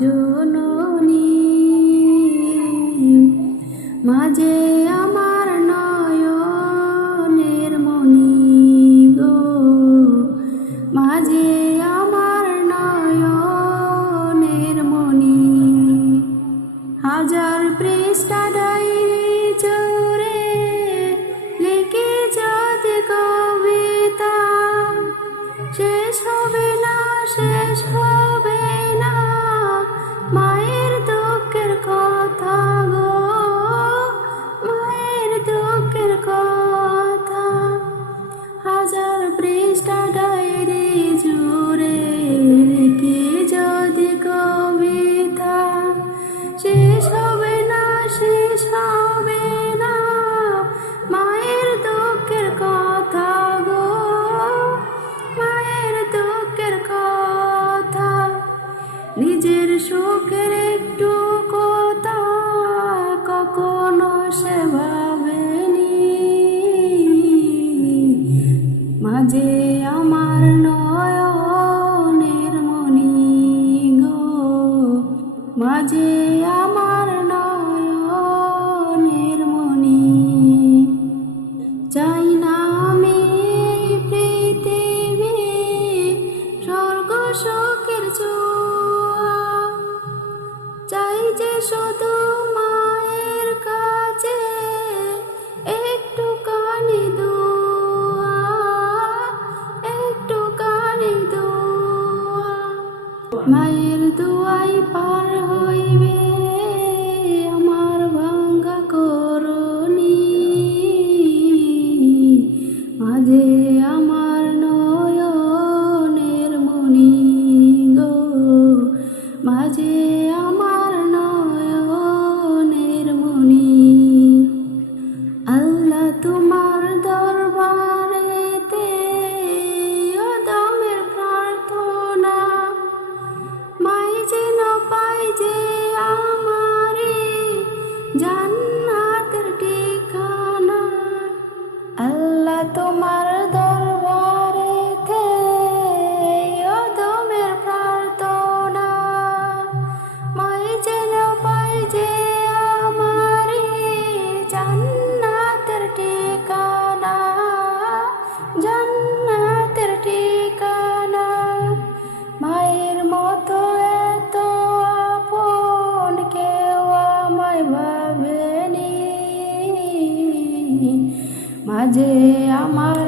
জননী, মাঝে আমার নয়নের মণি গো, মাঝে আমার নয়নের মণি। হাজার পৃষ্ঠা ডায়েরি জুড়ে লিখে যদি কবিতা, শেষ হবে না, শেষ হবে না মায়ের দুঃখের কথা গো, মায়ের দুঃখের কথা। হাজার পৃষ্ঠা ডায়েরি জুড়ে লিখে যদি কবিতা, শেষ হবে না, শেষ হবে না মায়ের দুঃখের কথা গো, মায়ের দুঃখের কথা। নিজের সুখের একটু কথা কখনো সে ভাবেনি, মাঝে আমার নয়নের মণি গো, মাঝে আমার নয়নের মণি। চাই না আমি পৃথিবী স্বর্গ সুখের ছোঁয়া, চাই যে শুধু মায়ের কাছে একটুখানি দোয়া, একটুখানি দোয়া। মায়ের দোয়াই পার হইবে আমার ভাঙ্গা করনি, মাঝে আমার নয়নের মণি গো, মাঝে আমার নয়নের মণি। আল্লাহ তোমার দরবারেতে অদমের প্রার্থনা, মাই যেন পাই যে আমারে জান্নাতের ঠিকানা। আল্লাহ তোমার দরবারেতে অদমের প্রার্থনা, মাই যেন পাই যে আমারে জান্নাতের ঠিকানা, জান্নাতের ঠিকানা। মায়ের মতো এত আপন কেউ আমায় ভাবেনি, মাঝে আমার